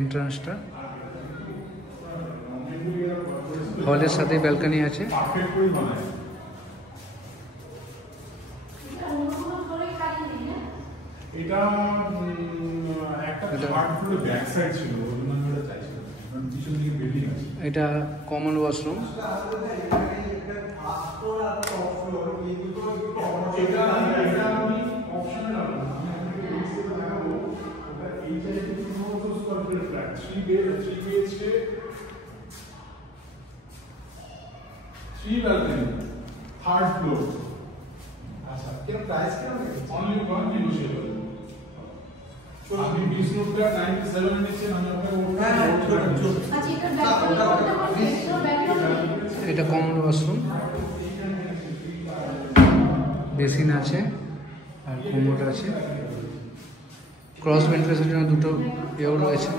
এন্ট্রান্সটা হলের সাথে ব্যালকনি আছে। এটা কমন ওয়াশরুম। Third floor. क्या प्राइस क्या है? Only one negotiable. अभी 20 नोट का 97 नीचे हम अपने এটা কমন ওয়াশরুম, বেসিন আছে আর কোমোড আছে। ক্রস ভেন্টিলেশনের জন্য দুটো এও রয়েছে।